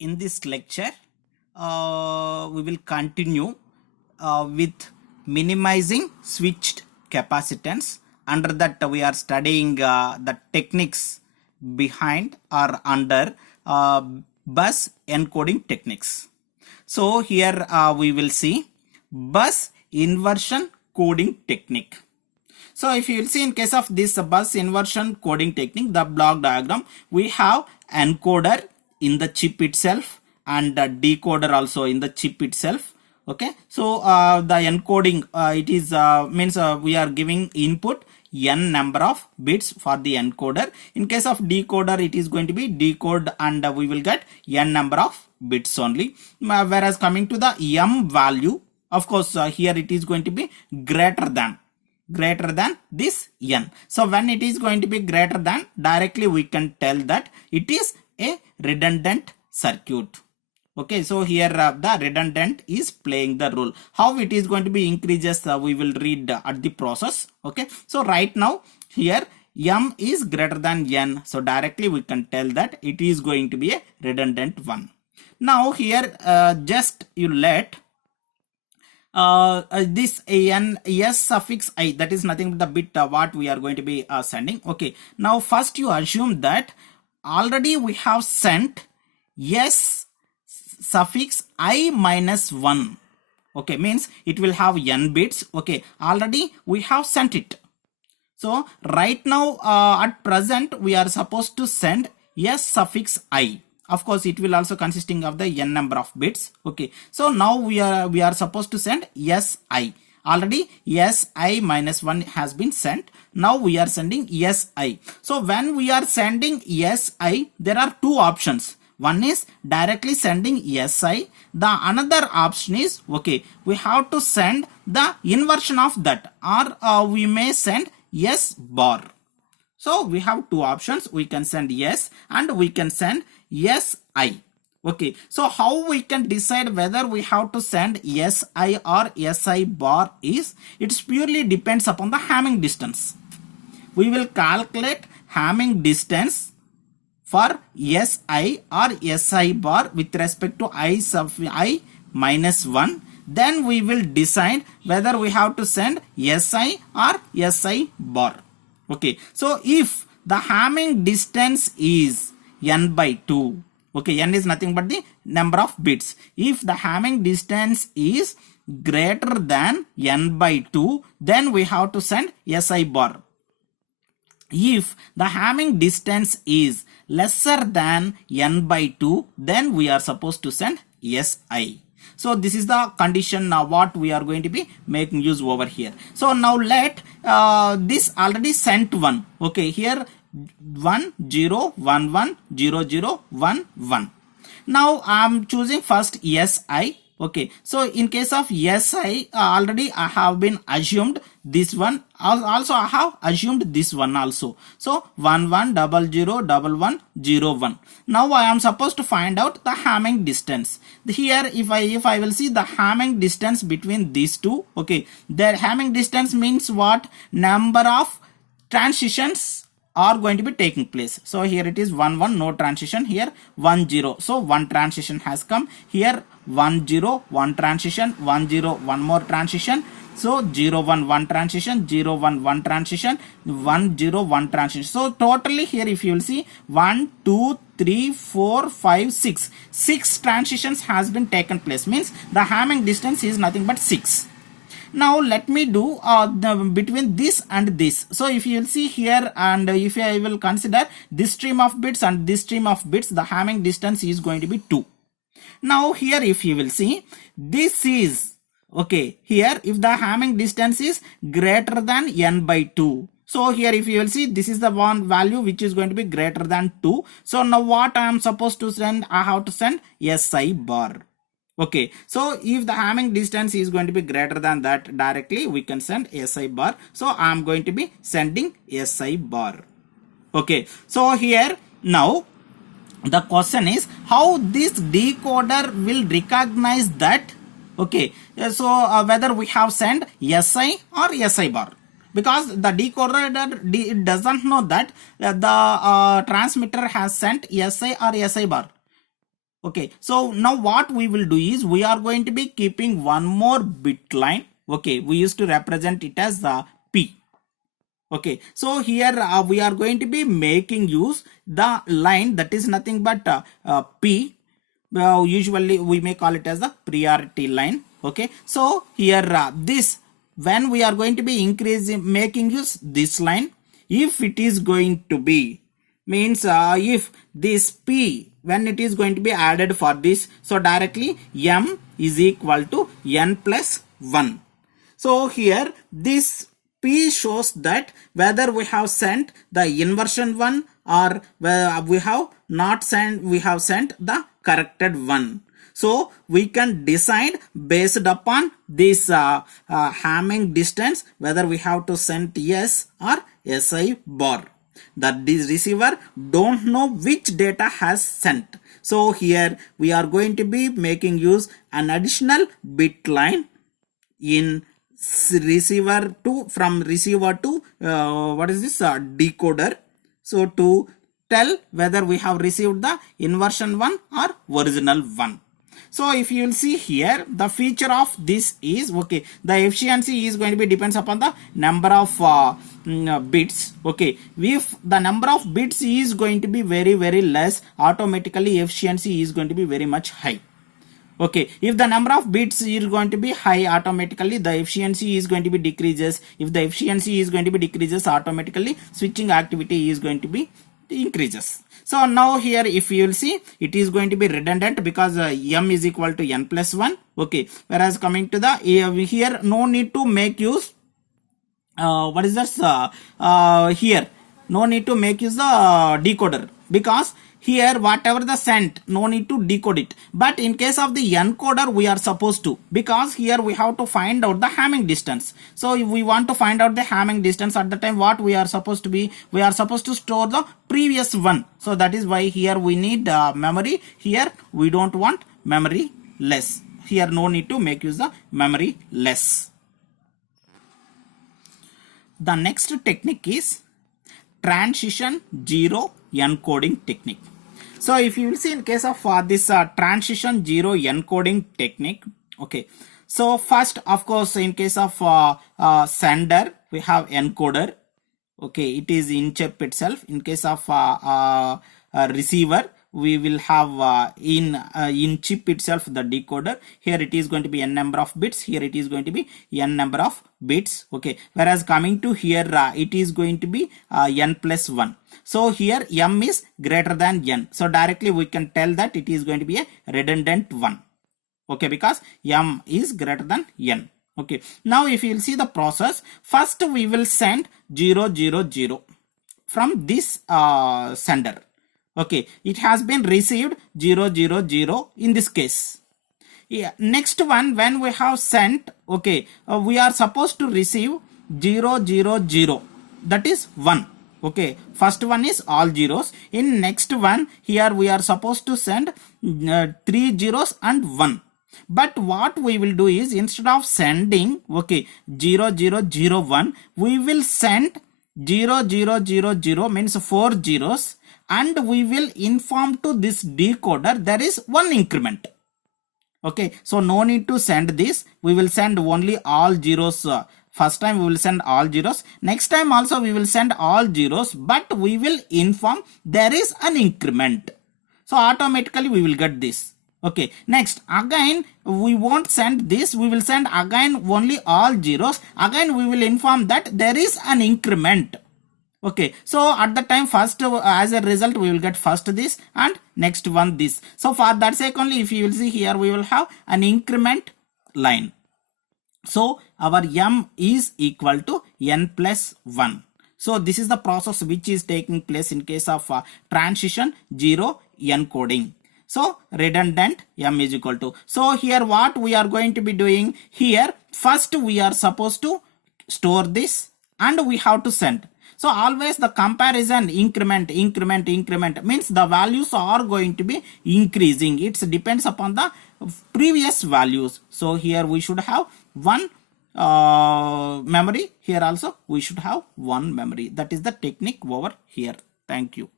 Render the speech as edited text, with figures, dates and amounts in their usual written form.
In this lecture, we will continue with minimizing switched capacitance. Under that, we are studying the techniques behind or under bus encoding techniques. So here we will see bus inversion coding technique. So if you will see, in case of this bus inversion coding technique, the block diagram, we have encoder in the chip itself and decoder also in the chip itself. Okay, so the encoding it is means we are giving input n number of bits for the encoder. In case of decoder, it is going to be decode and we will get n number of bits only. Whereas coming to the m value, of course here it is going to be greater than this n. So when it is going to be greater than, directly we can tell that it is a redundant circuit. Okay, so here the redundant is playing the role. How it is going to be increases, we will read at the process. Okay, so right now here m is greater than n, so directly we can tell that it is going to be a redundant one. Now here just you let this n s suffix I, that is nothing but the bit what we are going to be sending. Okay, now first you assume that already we have sent s suffix I minus 1. Okay, means it will have n bits. Okay, already we have sent it. So right now at present we are supposed to send s suffix I. Of course it will also consisting of the n number of bits. Okay, so now we are supposed to send si. Already si minus 1 has been sent. Now we are sending si. So when we are sending si, there are two options. One is directly sending si. The another option is, okay, we have to send the inversion of that, or we may send s bar. So we have two options. We can send yes and we can send si. Okay, so how we can decide whether we have to send si or si bar is, it purely depends upon the Hamming distance. We will calculate Hamming distance for si or si bar with respect to I minus 1. Then we will decide whether we have to send si or si bar. Okay, so if the Hamming distance is n by 2, okay, n is nothing but the number of bits. If the Hamming distance is greater than n by 2, then we have to send si bar. If the Hamming distance is lesser than n by 2, then we are supposed to send si. So this is the condition now what we are going to be making use over here. So now let this already sent one. Okay, here 1 0 1 1 0 0 1 1. Now I am choosing first si. Okay, so in case of si, already I have been assumed this one. Also I have assumed this one also. So 1 1 0 0 1 1 0 1. Now I am supposed to find out the Hamming distance. Here if I will see the Hamming distance between these two. Okay, their Hamming distance means what? Number of transitions are going to be taking place. So here it is 1 1, no transition. Here 1 0. So one transition has come. Here 1 0, one transition, 1 0, one more transition. So 0 1 1 transition, 0 1 1 transition, 1 0 1 transition. So totally here if you will see 1 2 3 4 5 6, 6 transitions has been taken place. Means the Hamming distance is nothing but 6. Now let me do between this and this. So if you will see here, and if I will consider this stream of bits and this stream of bits, the Hamming distance is going to be 2. Now here if you will see, this is, okay, here if the Hamming distance is greater than n by 2. So here if you will see, this is the one value which is going to be greater than 2. So now what I am supposed to send? I have to send si bar. Okay, so if the Hamming distance is going to be greater than that, directly we can send si bar. So I am going to be sending si bar. Okay, so here now the question is how this decoder will recognize that. Okay, so whether we have sent si or si bar, because the decoder doesn't know that the transmitter has sent si or si bar. Okay, so now what we will do is we are going to be keeping one more bit line. Okay, we used to represent it as the P. Okay, so here we are going to be making use the line that is nothing but P. Usually we may call it as the priority line. Okay, so here this, when we are going to be increasing, making use this line, if it is going to be, means if this P, when it is going to be added for this, so directly M is equal to N plus 1. So here this P shows that whether we have sent the inversion one or we have not sent, we have sent the corrected one. So we can decide based upon this Hamming distance whether we have to send yes or SI bar. That this receiver don't know which data has sent. So here we are going to be making use an additional bit line in receiver to, from receiver to what is this decoder. So to tell whether we have received the inversion one or original one. So if you will see here, the feature of this is, okay, the efficiency is going to be depends upon the number of bits. Okay, if the number of bits is going to be very less, automatically efficiency is going to be very much high. Okay, if the number of bits is going to be high, automatically the efficiency is going to be decreases. If the efficiency is going to be decreases, automatically switching activity is going to be increases. So now here if you will see, it is going to be redundant because M is equal to N plus 1. Okay, whereas coming to the here, no need to make use what is this here, no need to make use the decoder, because here whatever the sent, no need to decode it. But in case of the encoder, we are supposed to, because here we have to find out the Hamming distance. So if we want to find out the Hamming distance, at the time what we are supposed to be, we are supposed to store the previous one. So that is why here we need memory. Here we don't want memory less. Here no need to make use the memory less. The next technique is transition zero encoding technique. So if you will see in case of this transition zero encoding technique, okay, so first of course in case of sender we have encoder. Okay, it is in chip itself. In case of receiver, we will have in chip itself the decoder. Here it is going to be n number of bits, here it is going to be n number of bits. Okay, whereas coming to here it is going to be n plus 1. So here M is greater than n, so directly we can tell that it is going to be a redundant one. Okay, because M is greater than n. Okay, now if you will see the process, first we will send 0 0 0 from this sender. Okay, it has been received 0 0 0 in this case. Yeah, next one, when we have sent, okay, we are supposed to receive 0 0 0, that is 1. Okay, first one is all zeros. In next one, here we are supposed to send 3 zeros and 1. But what we will do is, instead of sending, okay, 0 0 0 1, we will send 0 0 0 0, means 4 zeros, and we will inform to this decoder there is one increment. Okay, so no need to send this, we will send only all zeros. First time we will send all zeros, next time also we will send all zeros, but we will inform there is an increment. So automatically we will get this. Okay, next again we won't send this, we will send again only all zeros, again we will inform that there is an increment. Okay, so at the time first as a result we will get first this and next one this. So for that sake only, if you will see here, we will have an increment line. So our M is equal to n plus 1. So this is the process which is taking place in case of transition zero encoding. So redundant M is equal to. So here what we are going to be doing here, first we are supposed to store this and we have to send. So always the comparison increment means the values are going to be increasing. It depends upon the previous values. So here we should have one memory. Here also we should have one memory. That is the technique over here. Thank you.